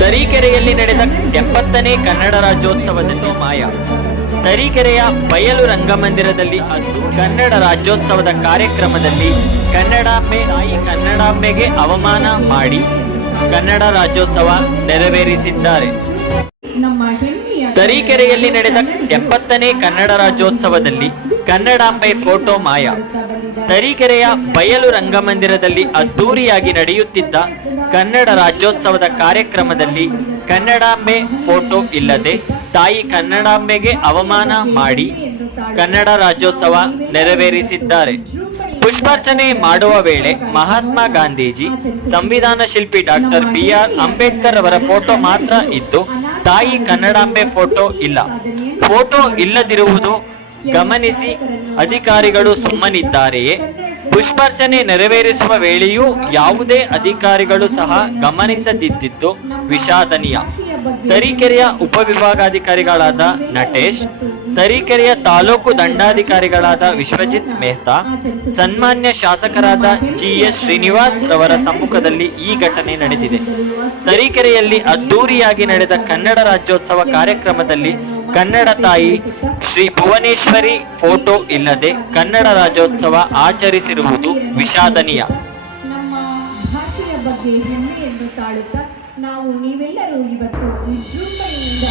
ತರೀಕೆರೆಯಲ್ಲಿ ನಡೆದ ಎಪ್ಪತ್ತನೇ ಕನ್ನಡ ರಾಜ್ಯೋತ್ಸವದಲ್ಲಿ ಮಾಯ. ತರೀಕೆರೆಯ ಬಯಲು ರಂಗಮಂದಿರದಲ್ಲಿ ಅಂದು ಕನ್ನಡ ರಾಜ್ಯೋತ್ಸವದ ಕಾರ್ಯಕ್ರಮದಲ್ಲಿ ಕನ್ನಡಾಂಬೆ ತಾಯಿ ಕನ್ನಡಾಂಬೆಗೆ ಅವಮಾನ ಮಾಡಿ ಕನ್ನಡ ರಾಜ್ಯೋತ್ಸವ ನೆರವೇರಿಸಿದ್ದಾರೆ. ತರೀಕೆರೆಯಲ್ಲಿ ನಡೆದ ಎಪ್ಪತ್ತನೇ ಕನ್ನಡ ರಾಜ್ಯೋತ್ಸವದಲ್ಲಿ ಕನ್ನಡಾಂಬೆ ಫೋಟೋ ಮಾಯ. ತರೀಕೆರೆಯ ಬಯಲು ರಂಗಮಂದಿರದಲ್ಲಿ ಅದ್ದೂರಿಯಾಗಿ ನಡೆಯುತ್ತಿದ್ದ ಕನ್ನಡ ರಾಜ್ಯೋತ್ಸವದ ಕಾರ್ಯಕ್ರಮದಲ್ಲಿ ಕನ್ನಡಾಂಬೆ ಫೋಟೋ ಇಲ್ಲದೆ ತಾಯಿ ಕನ್ನಡಾಂಬೆಗೆ ಅವಮಾನ ಮಾಡಿ ಕನ್ನಡ ರಾಜ್ಯೋತ್ಸವ ನೆರವೇರಿಸಿದ್ದಾರೆ. ಪುಷ್ಪಾರ್ಚನೆ ಮಾಡುವ ವೇಳೆ ಮಹಾತ್ಮ ಗಾಂಧೀಜಿ, ಸಂವಿಧಾನ ಶಿಲ್ಪಿ ಡಾಕ್ಟರ್ ಬಿ ಆರ್ ಅಂಬೇಡ್ಕರ್ ಅವರ ಫೋಟೋ ಮಾತ್ರ ಇದ್ದು, ತಾಯಿ ಕನ್ನಡಾಂಬೆ ಫೋಟೋ ಇಲ್ಲ. ಫೋಟೋ ಇಲ್ಲದಿರುವುದು ಗಮನಿಸಿ, ಅಧಿಕಾರಿಗಳು ಸುಮ್ಮನಿದ್ದಾರೆಯೇ? ಪುಷ್ಪಾರ್ಚನೆ ನೆರವೇರಿಸುವ ವೇಳೆಯೂ ಯಾವುದೇ ಅಧಿಕಾರಿಗಳು ಸಹ ಗಮನಿಸದಿದ್ದಿದ್ದು ವಿಷಾದನೀಯ. ತರೀಕೆರೆಯ ಉಪವಿಭಾಗಾಧಿಕಾರಿಗಳಾದ ನಟೇಶ್, ತರೀಕೆರೆಯ ತಾಲೂಕು ದಂಡಾಧಿಕಾರಿಗಳಾದ ವಿಶ್ವಜಿತ್ ಮೆಹ್ತಾ, ಸನ್ಮಾನ್ಯ ಶಾಸಕರಾದ ಜಿ ಎಸ್ ಶ್ರೀನಿವಾಸ್ ರವರ ಸಮ್ಮುಖದಲ್ಲಿ ಈ ಘಟನೆ ನಡೆದಿದೆ. ತರೀಕೆರೆಯಲ್ಲಿ ಅದ್ದೂರಿಯಾಗಿ ನಡೆದ ಕನ್ನಡ ರಾಜ್ಯೋತ್ಸವ ಕಾರ್ಯಕ್ರಮದಲ್ಲಿ ಕನ್ನಡ ತಾಯಿ ಶ್ರೀ ಭುವನೇಶ್ವರಿ ಫೋಟೋ ಇಲ್ಲದೆ ಕನ್ನಡ ರಾಜ್ಯೋತ್ಸವ ಆಚರಿಸಿರುವುದು ವಿಷಾದನೀಯ. ನಮ್ಮ ಭಾಷೆಯ ಬಗ್ಗೆ ಹೆಮ್ಮೆಯನ್ನು ತಾಳುತ್ತಾ ನಾವು ನೀವೆಲ್ಲರೂ ಇವತ್ತು ವಿಜೃಂಭಣೆಯಿಂದ